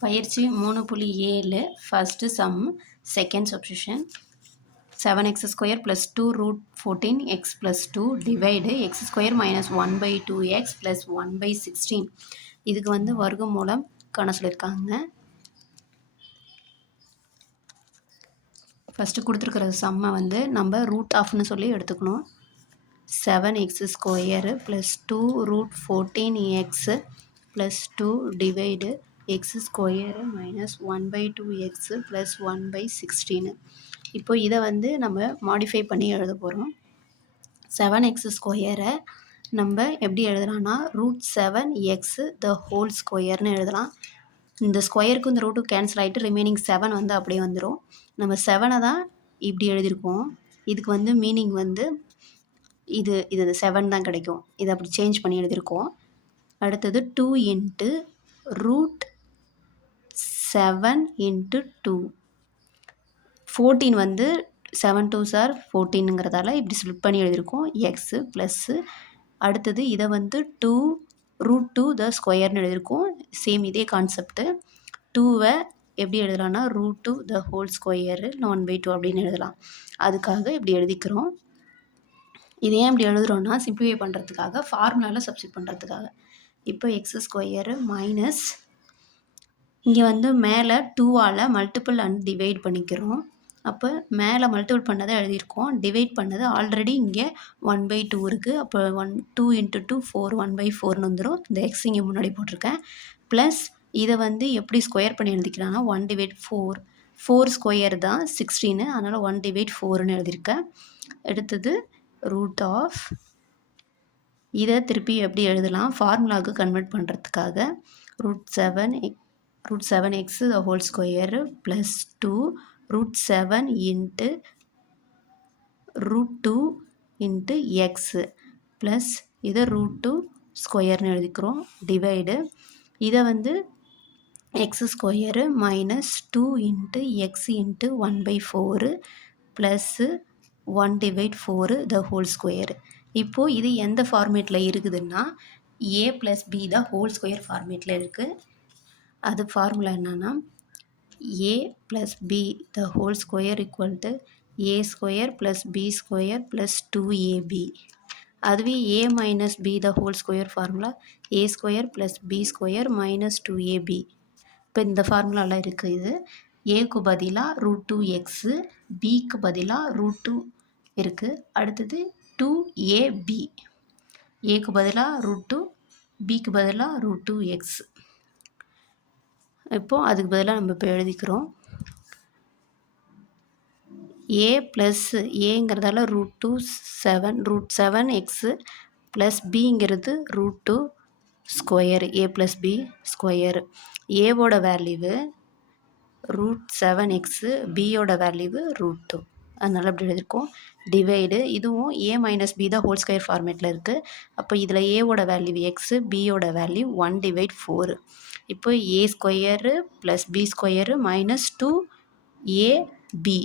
பயிற்சி மூணு புள்ளி ஏழு first sum second substitution seven x square plus two root fourteen x plus two divide x square minus one by two x plus one by sixteen இதுக்கு வந்து வர்க்க மூலம் காண சொல்லியிருக்காங்க ஃபஸ்ட்டு கொடுத்துருக்குற சம்மை வந்து நம்ம ரூட் ஆஃப்னு சொல்லி எடுத்துக்கணும். Seven x square plus two root fourteen x plus two divide x square minus one by two x plus one by sixteen இப்போ இதை வந்து நம்ம மாடிஃபை பண்ணி எழுத போகிறோம் செவன் எக்ஸ் ஸ்கொயரை நம்ம எப்படி எழுதலாம்னா root seven x the whole ஸ்கொயர்னு எழுதலாம். இந்த ஸ்கொயருக்கு இந்த ரூட்டு கேன்சல் ஆகிட்டு ரிமைனிங் செவன் வந்து அப்படியே வந்துடும் நம்ம செவனை தான் இப்படி எழுதியிருக்கோம். இதுக்கு வந்து மீனிங் வந்து இது இது செவன் தான் கிடைக்கும். இதை அப்படி சேஞ்ச் பண்ணி எழுதியிருக்கோம். அடுத்தது two into root seven into two fourteen வந்து செவன் டூ சார் ஃபோர்டீனுங்கிறதால இப்படி ஸ்லிப் பண்ணி எழுதியிருக்கோம். எக்ஸு ப்ளஸ்ஸு அடுத்தது இதை வந்து டூ ரூட் டூ த ஸ்கொயர்னு எழுதியிருக்கோம். சேம் இதே கான்செப்ட்டு டூவை எப்படி எழுதலாம்னா root two the whole square நான் பை டூ அப்படின்னு எழுதலாம். அதுக்காக இப்படி எழுதிக்கிறோம். இது ஏன் இப்படி எழுதுகிறோன்னா சிம்பிளிஃபை பண்ணுறதுக்காக ஃபார்முலாவில் சப்ஸ்டிட் பண்ணுறதுக்காக இப்போ எக்ஸ் ஸ்கொயரு மைனஸ் இங்கே வந்து மேலே டூவால் மல்டிபிள் அண்ட் டிவைட் பண்ணிக்கிறோம். அப்போ மேலே மல்டிபிள் பண்ணதை எழுதியிருக்கோம். டிவைட் பண்ணது ஆல்ரெடி இங்கே ஒன் பை டூ இருக்குது அப்போ one two into two four one by ஃபோர்னு வந்துடும் இந்த எக்ஸ் இங்கே முன்னாடி போட்டிருக்கேன். ப்ளஸ் இதை வந்து எப்படி ஸ்கொயர் பண்ணி எழுதிக்கிறாங்கன்னா one divide four four square தான் சிக்ஸ்டீனு அதனால் ஒன் டிவைட் ஃபோர்னு எழுதியிருக்கேன். எடுத்தது ரூட் ஆஃப் இதை திருப்பி எப்படி எழுதலாம்? ஃபார்முலாவுக்கு கன்வெர்ட் பண்ணுறதுக்காக root seven root 7x the whole square plus 2 root 7 into root 2 into x plus இதை root 2 ஸ்கொயர்னு எழுதிக்கிறோம். டிவைடு இதை வந்து x square minus two into x into one by four plus one divide four the whole square இப்போது இது எந்த ஃபார்மேட்டில் இருக்குதுன்னா ஏ ப்ளஸ் பி தான் ஹோல் ஸ்கொயர் ஃபார்மேட்டில் இருக்குது அது ஃபார்முலா என்னென்னா A plus B the whole square equal to A square plus B square plus two A B அதுவே A minus B the whole square formula A square plus B square minus two A B இப்போ இந்த ஃபார்முலாலாம் இருக்குது இது. ஏக்கு பதிலாக root two x பிக்கு பதிலாக root two இருக்குது அடுத்தது டூ ஏபி ஏக்கு பதிலாக ரூட் டூ பிக்கு பதிலாக ரூட் டூ எக்ஸ் இப்போது அதுக்கு பதிலாக நம்ம இப்போ எழுதிக்கிறோம். A plus ஏங்கிறதால root two seven root seven x plus பிங்கிறது root two square A plus B square ஏவோட வேல்யூவு ரூட் செவன் எக்ஸு பியோட வேல்யூவு ரூட் டூ அதனால் அப்படி எழுதியிருக்கோம். டிவைடு இதுவும் ஏ மைனஸ் பி தான் ஹோல் ஸ்கொயர் ஃபார்மேட்டில் இருக்குது அப்போ இதில் ஏவோட வேல்யூ எக்ஸு பியோட வேல்யூ ஒன் டிவைட் ஃபோரு இப்போ A square plus B square minus two A B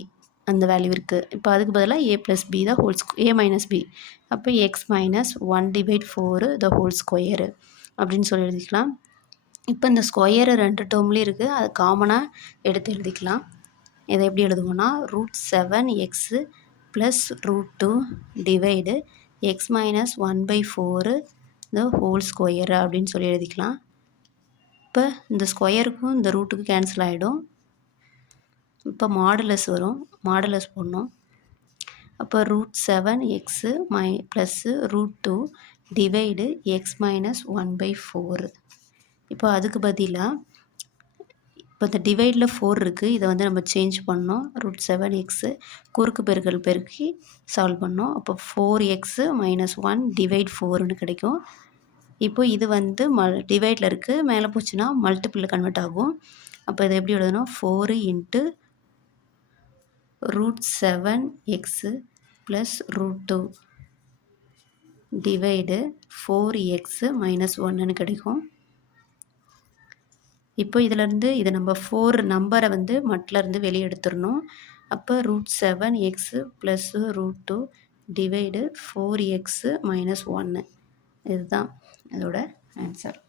அந்த வேல்யூ இருக்குது இப்போ அதுக்கு பதிலாக ஏ ப்ளஸ் பி தான் whole square A minus B அப்போ x minus one divide four the whole square அப்படின்னு சொல்லி எழுதிக்கலாம். இப்போ இந்த ஸ்கொயரு ரெண்டு டேர்ம்லேயும் இருக்குது அது காமனாக எடுத்து எழுதிக்கலாம். இதை எப்படி எழுதுவோம்னா root seven x plus root two divide x minus one by four இந்த ஹோல் ஸ்கொயரு அப்படின்னு சொல்லி எழுதிக்கலாம். இப்போ இந்த ஸ்கொயருக்கும் இந்த ரூட்டுக்கும் கேன்சல் ஆகிடும் இப்போ மாடுலஸ் வரும். மாடுலஸ் போடணும். அப்போ root seven x my plus root two divide x minus one by four இப்போ அதுக்கு பதிலாக இப்போ இந்த டிவைடில் ஃபோர் இருக்குது இதை வந்து நம்ம சேஞ்ச் பண்ணோம். ரூட் செவன் எக்ஸு குறுக்கு பெருக்கல் பெருக்கி சால்வ் பண்ணோம். அப்போ four x minus one divide ஃபோர்னு கிடைக்கும். இப்போ இது வந்து மல் டிவைடில் இருக்குது மேலே போச்சுன்னா மல்டிப்பிளில் கன்வெர்ட் ஆகும். அப்போ இதை எப்படி எழுதணும்? Four into root seven x plus root two divide four x minus ஒன்னுன்னு கிடைக்கும். இப்போ இதிலேருந்து இதை நம்ம ஃபோர் நம்பரை வந்து மட்டிலருந்து வெளியே எடுத்துடணும். அப்போ root seven x plus root two divide four x minus ஒன்று இதுதான் இதோட ஆன்சர்